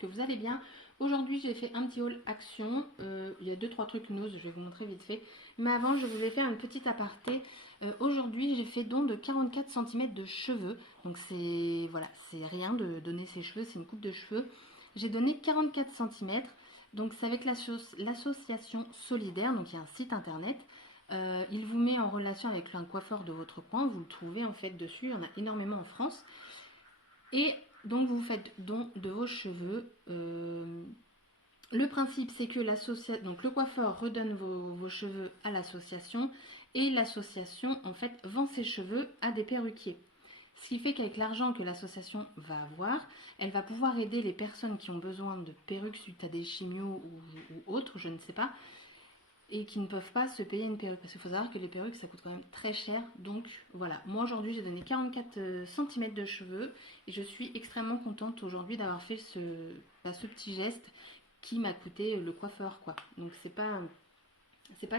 que vous allez bien. Aujourd'hui j'ai fait un petit haul action, il y a 2-3 trucs news, je vais vous montrer vite fait. Mais avant je vous ai fait un petit aparté. Aujourd'hui j'ai fait don de 44 cm de cheveux. Donc c'est voilà, c'est rien de donner ses cheveux, c'est une coupe de cheveux. J'ai donné 44 cm, donc c'est avec l'association Solidaire, donc il y a un site internet. Il vous met en relation avec un coiffeur de votre coin, vous le trouvez en fait dessus, il y en a énormément en France. Et donc vous faites don de vos cheveux. Le principe c'est que donc le coiffeur redonne vos cheveux à l'association et l'association en fait vend ses cheveux à des perruquiers. Ce qui fait qu'avec l'argent que l'association va avoir, elle va pouvoir aider les personnes qui ont besoin de perruques suite à des chimios ou autres, je ne sais pas, et qui ne peuvent pas se payer une perruque. Parce qu'il faut savoir que les perruques, ça coûte quand même très cher. Donc voilà, moi aujourd'hui j'ai donné 44 cm de cheveux et je suis extrêmement contente aujourd'hui d'avoir fait ce petit geste qui m'a coûté le coiffeur, quoi. Donc c'est pas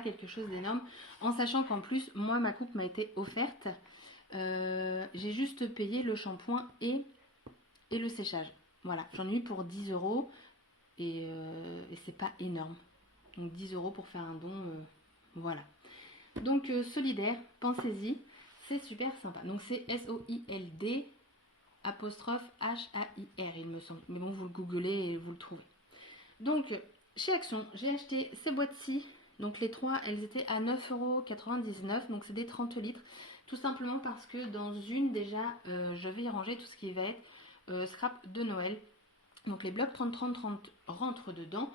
quelque chose d'énorme. En sachant qu'en plus, moi ma coupe m'a été offerte. J'ai juste payé le shampoing et le séchage. Voilà, j'en ai eu pour 10 euros et c'est pas énorme. Donc 10 euros pour faire un don, voilà. Donc Solidaire, pensez-y, c'est super sympa. Donc c'est SOILD apostrophe HAIR il me semble. Mais bon, vous le googlez et vous le trouvez. Donc chez Action, j'ai acheté ces boîtes-ci. Donc les trois, elles étaient à 9,99 €. Donc c'est des 30 litres. Tout simplement parce que dans une déjà, je vais y ranger tout ce qui va être scrap de Noël. Donc les blocs 30-30-30 rentrent dedans.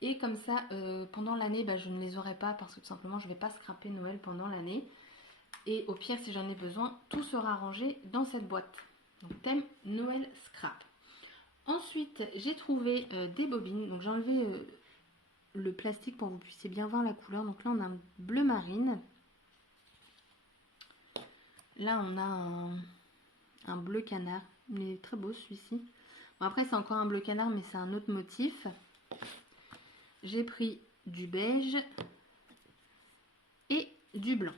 Et comme ça, pendant l'année, je ne les aurai pas parce que tout simplement, je ne vais pas scraper Noël pendant l'année. Et au pire, si j'en ai besoin, tout sera rangé dans cette boîte. Donc thème Noël scrap. Ensuite, j'ai trouvé des bobines. Donc j'ai enlevé le plastique pour que vous puissiez bien voir la couleur. Donc là, on a un bleu marine. Là, on a un bleu canard. Il est très beau celui-ci. Bon, après, c'est encore un bleu canard, mais c'est un autre motif. J'ai pris du beige et du blanc.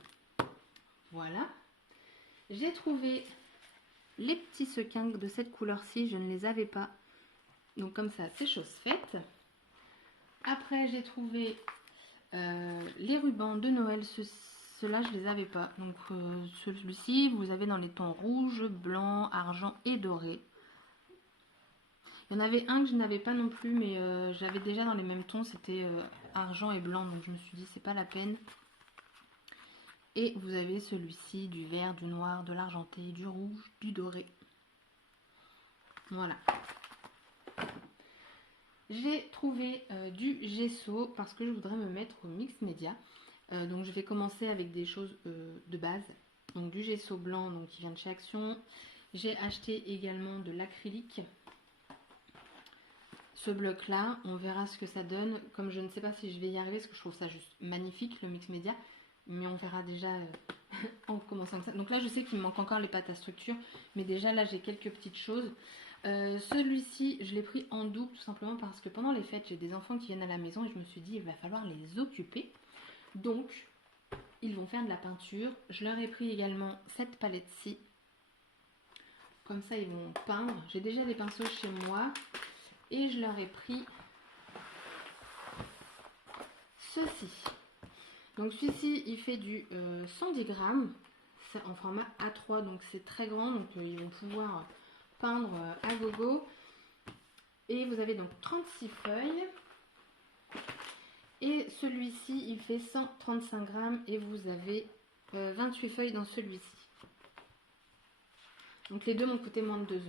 Voilà. J'ai trouvé les petits sequins de cette couleur-ci. Je ne les avais pas. Donc comme ça, c'est chose faite. Après, j'ai trouvé les rubans de Noël. Ceux-là, je ne les avais pas. Donc celui-ci, vous avez dans les tons rouge, blanc, argent et doré. Il y en avait un que je n'avais pas non plus, mais j'avais déjà dans les mêmes tons. C'était argent et blanc. Donc je me suis dit, c'est pas la peine. Et vous avez celui-ci, du vert, du noir, de l'argenté, du rouge, du doré. Voilà. J'ai trouvé du gesso parce que je voudrais me mettre au mix média. Donc je vais commencer avec des choses de base. Donc du gesso blanc donc, qui vient de chez Action. J'ai acheté également de l'acrylique. Ce bloc là, on verra ce que ça donne. Comme je ne sais pas si je vais y arriver, parce que je trouve ça juste magnifique le mix média. Mais on verra déjà en commençant comme ça. Donc là je sais qu'il me manque encore les pâtes à structure. Mais déjà là j'ai quelques petites choses. Celui-ci je l'ai pris en double tout simplement parce que pendant les fêtes j'ai des enfants qui viennent à la maison. Et je me suis dit il va falloir les occuper. Donc ils vont faire de la peinture. Je leur ai pris également cette palette-ci. Comme ça ils vont peindre. J'ai déjà des pinceaux chez moi. Et je leur ai pris ceci. Donc celui-ci, il fait du 110 grammes. C'est en format A3, donc c'est très grand. Donc ils vont pouvoir peindre à gogo. Et vous avez donc 36 feuilles. Et celui-ci, il fait 135 grammes. Et vous avez 28 feuilles dans celui-ci. Donc les deux m'ont coûté moins de 2 €.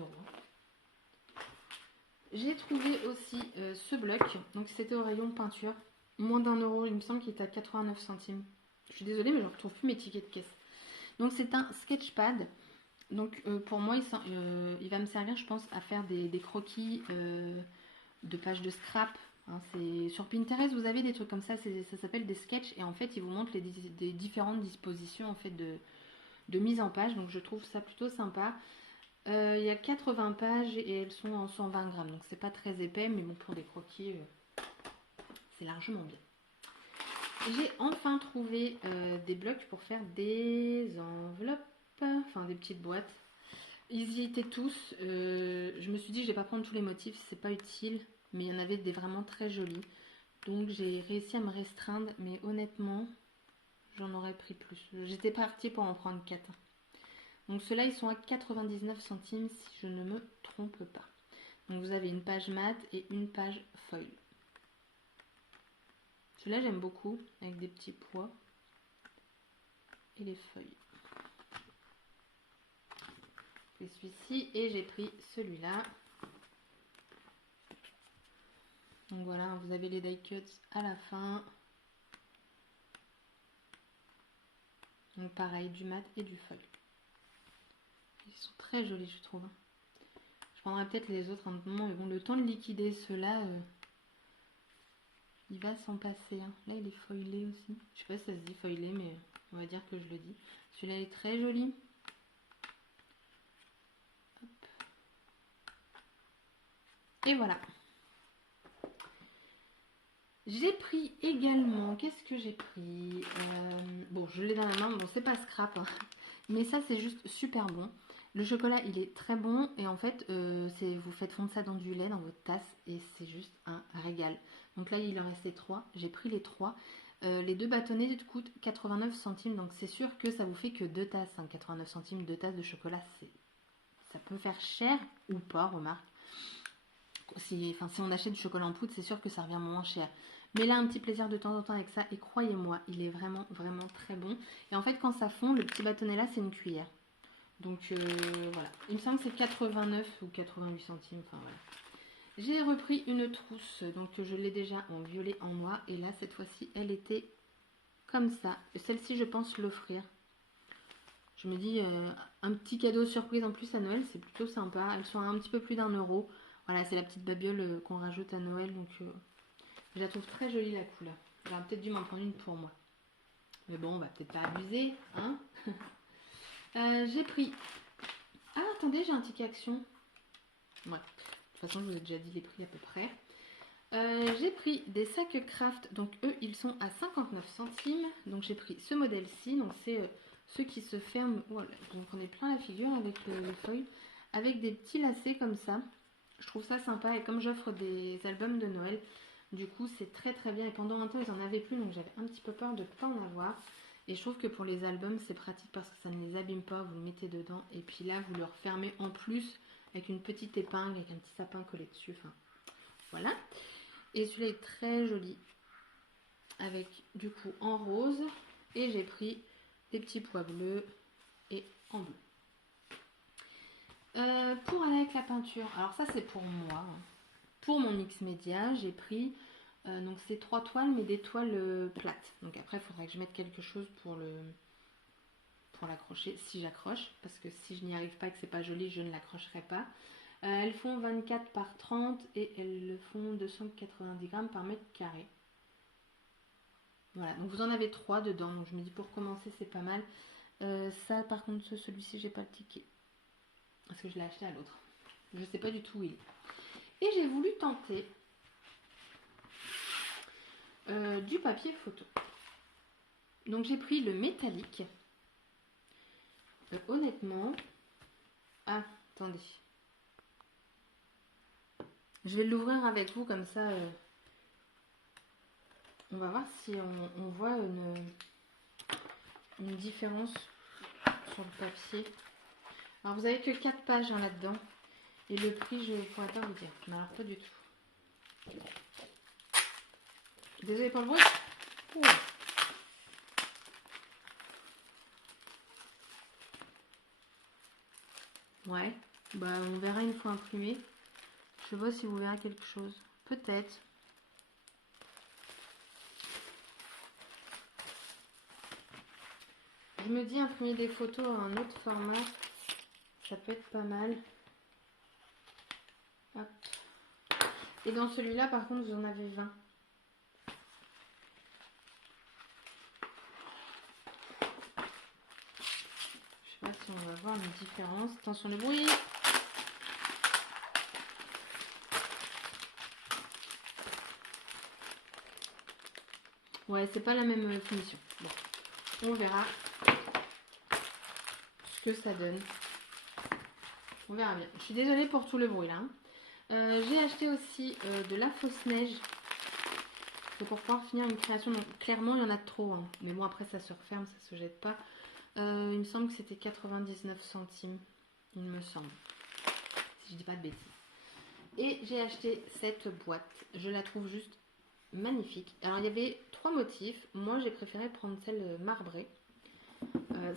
J'ai trouvé aussi ce bloc. Donc c'était au rayon peinture. Moins d'1 €, il me semble qu'il est à 89 centimes. Je suis désolée, mais je ne retrouve plus mes tickets de caisse. Donc c'est un sketchpad. Donc pour moi, il va me servir, je pense, à faire des croquis de pages de scrap. Hein, sur Pinterest, vous avez des trucs comme ça. Ça s'appelle des sketchs. Et en fait, ils vous montrent des différentes dispositions en fait, de mise en page. Donc je trouve ça plutôt sympa. Il y a 80 pages et elles sont en 120 grammes. Donc c'est pas très épais, mais bon, pour des croquis, c'est largement bien. J'ai enfin trouvé des blocs pour faire des enveloppes, enfin des petites boîtes. Ils y étaient tous. Je me suis dit, je vais pas prendre tous les motifs, c'est pas utile. Mais il y en avait des vraiment très jolis. Donc j'ai réussi à me restreindre. Mais honnêtement, j'en aurais pris plus. J'étais partie pour en prendre 4. Donc ceux-là, ils sont à 99 centimes si je ne me trompe pas. Donc vous avez une page mat et une page foil. Celui-là, j'aime beaucoup, avec des petits pois. Et les feuilles. J'ai pris celui-ci et j'ai pris celui-là. Donc voilà, vous avez les die cuts à la fin. Donc pareil, du mat et du foil. Ils sont très jolis, je trouve. Je prendrai peut-être les autres un moment, mais bon, le temps de liquider ceux-là, il va s'en passer. Hein. Là, il est foilé aussi. Je sais pas si ça se dit foilé, mais on va dire que je le dis. Celui-là est très joli. Hop. Et voilà. J'ai pris également, qu'est-ce que j'ai pris bon, je l'ai dans la main, bon, c'est pas scrap, hein, mais ça, c'est juste super bon. Le chocolat, il est très bon, et en fait, vous faites fondre ça dans du lait, dans votre tasse, et c'est juste un régal. Donc là, il en restait 3, j'ai pris les 3. Les 2 bâtonnets coûtent 89 centimes, donc c'est sûr que ça vous fait que 2 tasses, hein, 89 centimes, 2 tasses de chocolat, ça peut faire cher, ou pas, remarque. Si on achète du chocolat en poudre, c'est sûr que ça revient moins cher. Mais là, un petit plaisir de temps en temps avec ça. Et croyez-moi, il est vraiment, vraiment très bon. Et en fait, quand ça fond, le petit bâtonnet là, c'est une cuillère. Donc voilà. Il me semble que c'est 89 ou 88 centimes. Enfin voilà. J'ai repris une trousse. Donc je l'ai déjà en violet, en noir. Et là, cette fois-ci, elle était comme ça. Celle-ci, je pense l'offrir. Je me dis, un petit cadeau surprise en plus à Noël, c'est plutôt sympa. Elles sont à un petit peu plus d'1 €. Voilà, c'est la petite babiole qu'on rajoute à Noël. Donc je la trouve très jolie la couleur. J'aurais peut-être dû m'en prendre une pour moi. Mais bon, on va peut-être pas abuser. Hein. J'ai pris... Ah, attendez, j'ai un ticket action. Ouais. De toute façon, je vous ai déjà dit les prix à peu près. J'ai pris des sacs craft. Donc eux, ils sont à 59 centimes. Donc j'ai pris ce modèle-ci. Donc c'est ceux qui se ferment. Voilà. Donc on est plein la figure avec les feuilles. Avec des petits lacets comme ça. Je trouve ça sympa. Et comme j'offre des albums de Noël... Du coup, c'est très très bien. Et pendant un temps, ils n'en avaient plus. Donc, j'avais un petit peu peur de ne pas en avoir. Et je trouve que pour les albums, c'est pratique parce que ça ne les abîme pas. Vous le mettez dedans. Et puis là, vous le refermez en plus avec une petite épingle, avec un petit sapin collé dessus. Enfin, voilà. Et celui-là est très joli. Avec du coup en rose. Et j'ai pris des petits pois bleus et en bleu. Pour aller avec la peinture. Alors ça, c'est pour moi. Pour mon mix média, j'ai pris... donc c'est 3 toiles, mais des toiles plates. Donc après, il faudra que je mette quelque chose pour l'accrocher, si j'accroche. Parce que si je n'y arrive pas et que c'est pas joli, je ne l'accrocherai pas. Elles font 24 par 30 et elles font 290 grammes par mètre carré. Voilà, donc vous en avez 3 dedans. Donc je me dis pour commencer, c'est pas mal. Ça, par contre, celui-ci, j'ai pas le ticket. Parce que je l'ai acheté à l'autre. Je sais pas du tout où il est. Et j'ai voulu tenter... du papier photo. Donc j'ai pris le métallique. Honnêtement, ah, attendez. Je vais l'ouvrir avec vous comme ça. On va voir si on voit une différence sur le papier. Alors vous avez que 4 pages hein, là-dedans. Et le prix, je ne pourrais pas vous dire. Mais alors pas du tout. Désolée pour le bruit. Oh. Ouais, bah on verra une fois imprimé. Je sais pas si vous verrez quelque chose. Peut-être. Je me dis imprimer des photos à un autre format. Ça peut être pas mal. Hop. Et dans celui-là, par contre, vous en avez 20. Je sais pas si on va voir une différence. Attention le bruit. Ouais, c'est pas la même finition. Bon, on verra ce que ça donne. On verra bien. Je suis désolée pour tout le bruit là. J'ai acheté aussi de la fausse neige. C'est pour pouvoir finir une création. Donc, clairement, il y en a trop. Hein. Mais bon, après, ça se referme, ça se jette pas. Il me semble que c'était 99 centimes. Il me semble. Si je dis pas de bêtises. Et j'ai acheté cette boîte. Je la trouve juste magnifique. Alors, il y avait 3 motifs. Moi, j'ai préféré prendre celle marbrée.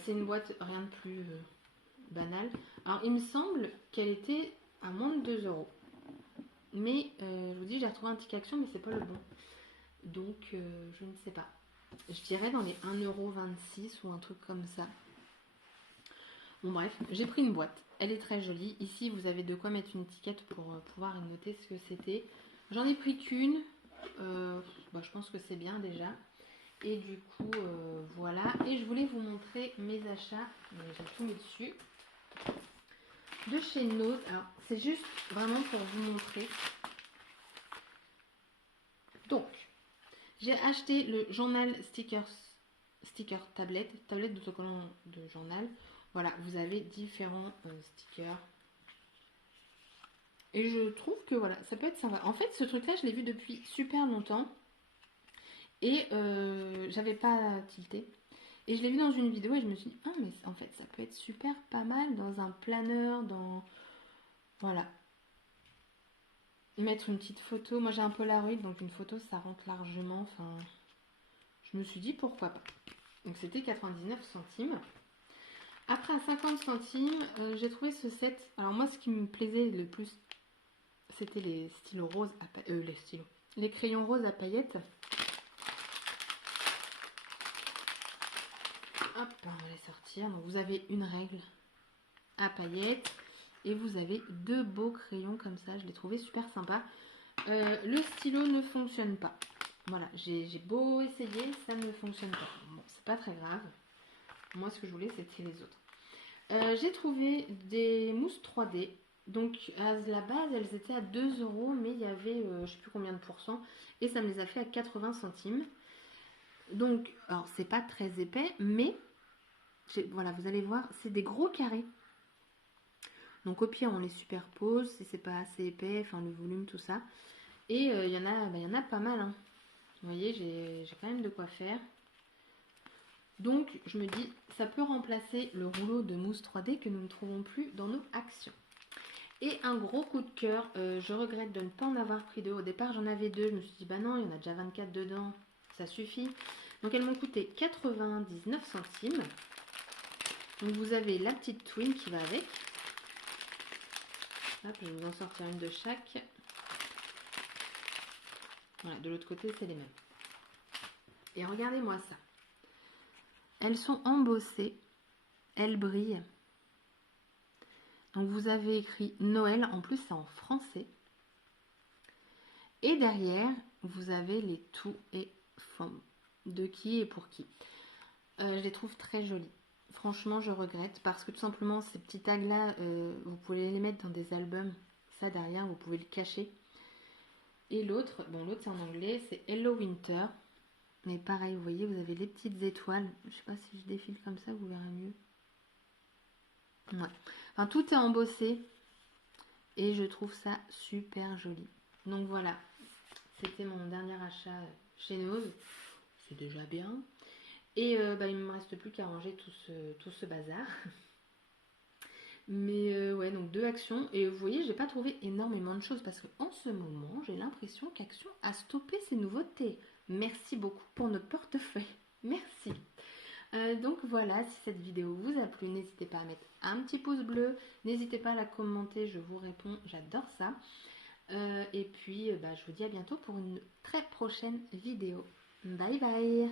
C'est une boîte rien de plus banale. Alors, il me semble qu'elle était à moins de 2 euros. Mais, je vous dis, j'ai retrouvé un ticket action, mais c'est pas le bon. Donc, je ne sais pas. Je dirais dans les 1,26 € ou un truc comme ça. Bon, bref, j'ai pris une boîte. Elle est très jolie. Ici, vous avez de quoi mettre une étiquette pour pouvoir noter ce que c'était. J'en ai pris qu'une. Je pense que c'est bien déjà. Et du coup, voilà. Et je voulais vous montrer mes achats. J'ai tout mis dessus. De chez Nose. Alors, c'est juste vraiment pour vous montrer. Donc, j'ai acheté le journal sticker tablette d'autocollant de journal. Voilà, vous avez différents stickers. Et je trouve que voilà, ça peut être sympa. En fait, ce truc-là, je l'ai vu depuis super longtemps. Et j'avais pas tilté. Et je l'ai vu dans une vidéo et je me suis dit, ah mais en fait, ça peut être super pas mal dans un planeur, dans... Voilà. Mettre une petite photo. Moi, j'ai un Polaroid, donc une photo, ça rentre largement. Enfin, je me suis dit, pourquoi pas. Donc, c'était 99 centimes. Après, à 50 centimes, j'ai trouvé ce set. Alors, moi, ce qui me plaisait le plus, c'était les stylos roses à les crayons roses à paillettes. Hop, on va les sortir. Donc, vous avez une règle à paillettes et vous avez 2 beaux crayons comme ça. Je l'ai trouvé super sympa. Le stylo ne fonctionne pas. Voilà, j'ai beau essayer, ça ne fonctionne pas. Bon, c'est pas très grave. Moi, ce que je voulais, c'était les autres. J'ai trouvé des mousses 3D. Donc, à la base, elles étaient à 2 €, mais il y avait, je sais plus combien de pourcents, et ça me les a fait à 80 centimes. Donc, alors, c'est pas très épais, mais, voilà, vous allez voir, c'est des gros carrés. Donc, au pire, on les superpose, si c'est pas assez épais, enfin, le volume, tout ça. Et il y en a pas mal, hein. Vous voyez, j'ai quand même de quoi faire. Donc, je me dis, ça peut remplacer le rouleau de mousse 3D que nous ne trouvons plus dans nos actions. Et un gros coup de cœur, je regrette de ne pas en avoir pris 2. Au départ, j'en avais 2. Je me suis dit, bah non, il y en a déjà 24 dedans, ça suffit. Donc, elles m'ont coûté 99 centimes. Donc, vous avez la petite twin qui va avec. Hop, je vais vous en sortir une de chaque. Voilà, de l'autre côté, c'est les mêmes. Et regardez-moi ça. Elles sont embossées. Elles brillent. Donc vous avez écrit Noël, en plus c'est en français. Et derrière, vous avez les to et from. De qui et pour qui. Je les trouve très jolies. Franchement, je regrette parce que tout simplement, ces petits tags-là, vous pouvez les mettre dans des albums. Ça, derrière, vous pouvez le cacher. Et l'autre, bon, l'autre c'est en anglais, c'est Hello Winter. Mais pareil, vous voyez, vous avez les petites étoiles. Je sais pas si je défile comme ça, vous verrez mieux. Ouais. Enfin, tout est embossé et je trouve ça super joli. Donc voilà, c'était mon dernier achat chez Nose. C'est déjà bien. Et il ne me reste plus qu'à ranger tout ce bazar. Mais ouais, donc 2 actions. Et vous voyez, j'ai pas trouvé énormément de choses parce qu'en ce moment, j'ai l'impression qu'Action a stoppé ses nouveautés. Merci beaucoup pour nos portefeuilles. Merci. Donc voilà, si cette vidéo vous a plu, n'hésitez pas à mettre un petit pouce bleu. N'hésitez pas à la commenter, je vous réponds, j'adore ça. Et puis, je vous dis à bientôt pour une très prochaine vidéo. Bye bye!